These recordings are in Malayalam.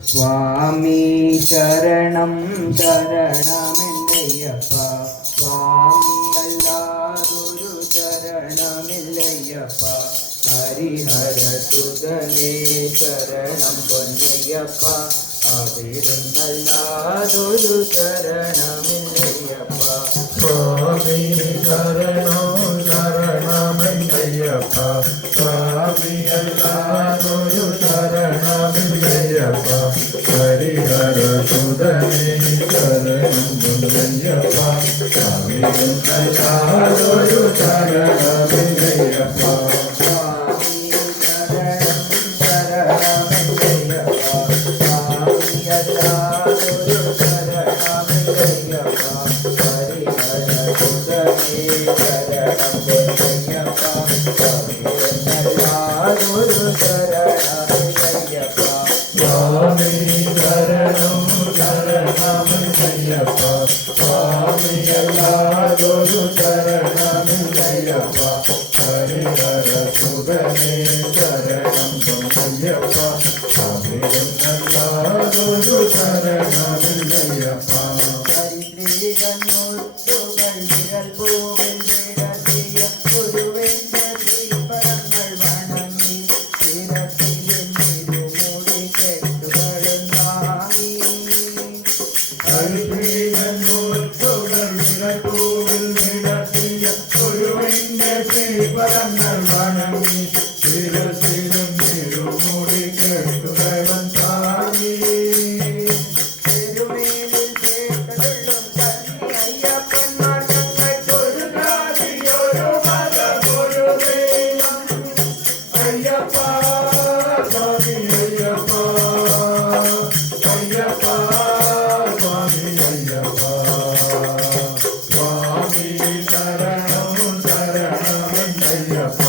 സ്വാമി ശരണം ശരണമെന്നയ്യപ്പ സ്വാമി അല്ലാതൊരു ശരണമില്ലയ്യപ്പ ഹരിഹരസുതനേ ശരണം പൊന്നയ്യപ്പ അവിടുന്നല്ലാതൊരു ശരണമില്ലയ്യപ്പ സ്വാമി ശരണം ശരണമെന്നയ്യപ്പ സ്വാമി അല്ലാതൊരു ശരണമില്ലയ്യപ്പ ഹരിഹരസുതനേ ശരണം പൊന്നയ്യപ്പ അവിടുന്നല്ലാതൊരു ശരണമില്ലയ്യപ്പ സ്വാമി ശരണം ശരണമില്ലയ്യപ്പ സ്വാമി അല്ലാതൊരു ശരണമില്ലയ്യപ്പ ഹരിഹരസുതനേ ശരണം പൊന്നയ്യപ്പ അവിടുന്നല്ലാതൊരു ശരണമില്ലയ്യപ്പ പരങ്ങൾ വണങ്ങി ശിരസിലും തിരുമുടി കേട്ടുകളം താങ്ങി തിരുമേനിൽ കേട്ടതുള്ളും അയ്യപ്പന്മാർ ഞങ്ങൾക്കൊരു ജാതിയൊരു മതമൊരു ദൈവം അയ്യപ്പ സ്വാമി അയ്യപ്പ അയ്യപ്പ സ്വാമി അയ്യപ്പ സ്വാമി ശരണം ശരണമയ്യപ്പ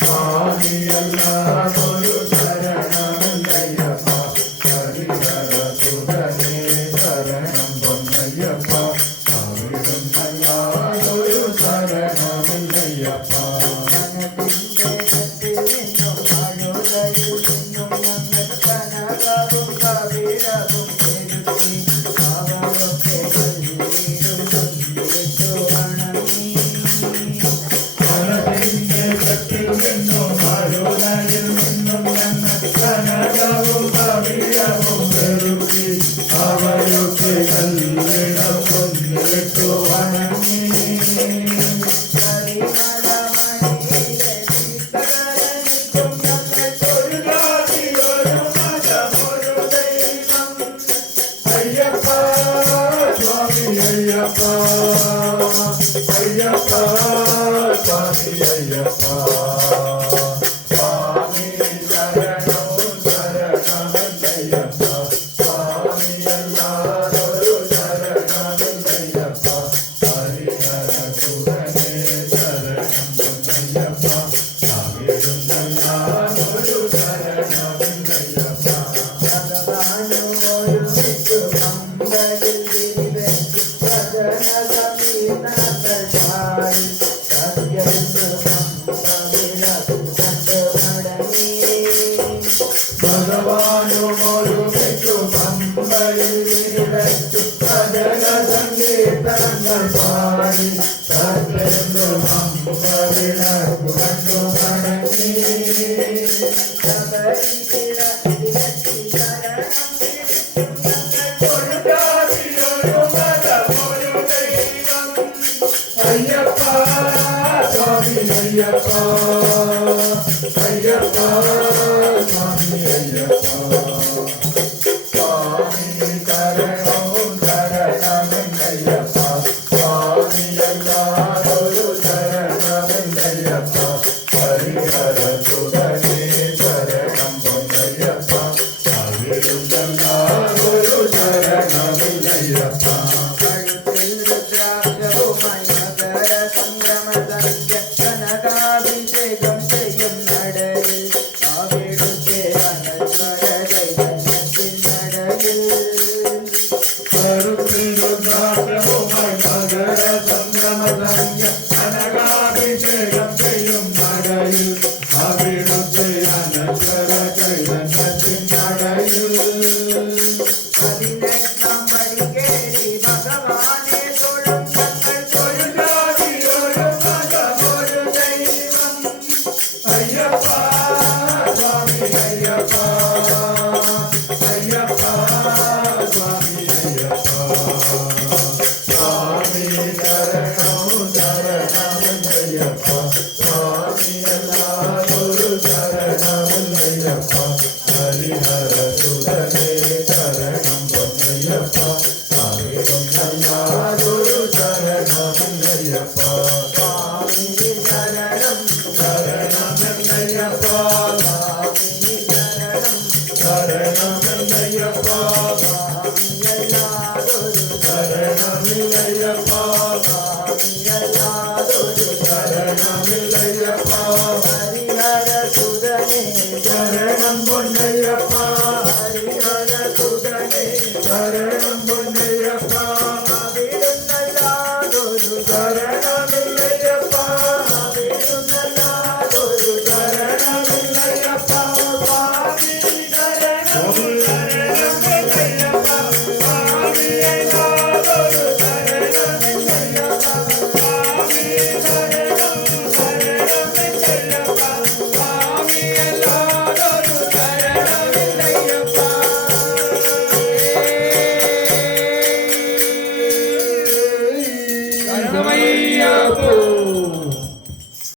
സ്വാമി അല്ലാതൊരു ശരണമയ്യപ്പ ഹരിഹരസുതനേ ശരണം പൊന്നയ്യപ്പ അവിടുന്നല്ലാതൊരു ശരണമയ്യപ്പ അവയൊക്കെ കല്ലിടം പൊന്നിട്ടു വണങ്ങി ഒരു ജാതിയൊരു മതമൊരു ദൈവം അയ്യപ്പ സ്വാമി അയ്യപ്പ അയ്യപ്പ സ്വാമി അയ്യപ്പ സ്വാമി ശരണം ശരണമയ്യപ്പ സ്വാമി അല്ലാതൊരു ശരണമില്ലയ്യപ്പ ഹരിഹരസുതനേ ശരണം പൊന്നയ്യപ്പ അവിടുന്നല്ലാതൊരു ശരണമില്ലയ്യപ്പ ഭഗവാനുമൊരുമിച്ചു പമ്പയിൽ വിരിവച്ചു ഭജന സങ്കീർത്തനങ്ങൾ പാടി സത്യേന്ദ്ര പമ്പ വിളക്കു കണ്ടു മടങ്ങി ഒരു ജാതിയൊരു മതമൊരു ദൈവം അയ്യപ്പ സ്വാമി അയ്യപ്പ അയ്യപ്പ സ്വാമി അയ്യപ്പ സ്വാമി ശരണം ശരണമയ്യപ്പ പൊന്നയ്യപ്പ സ്വാമിയല്ലാതൊരു ശരണമില്ലയ്യപ്പ സ്വാമിയല്ലാതൊരു ശരണമില്ലയ്യപ്പ ഹരിഹരസുതനേ ശരണം പൊന്നയ്യപ്പ ഹരിഹരസുതനേ ശരണം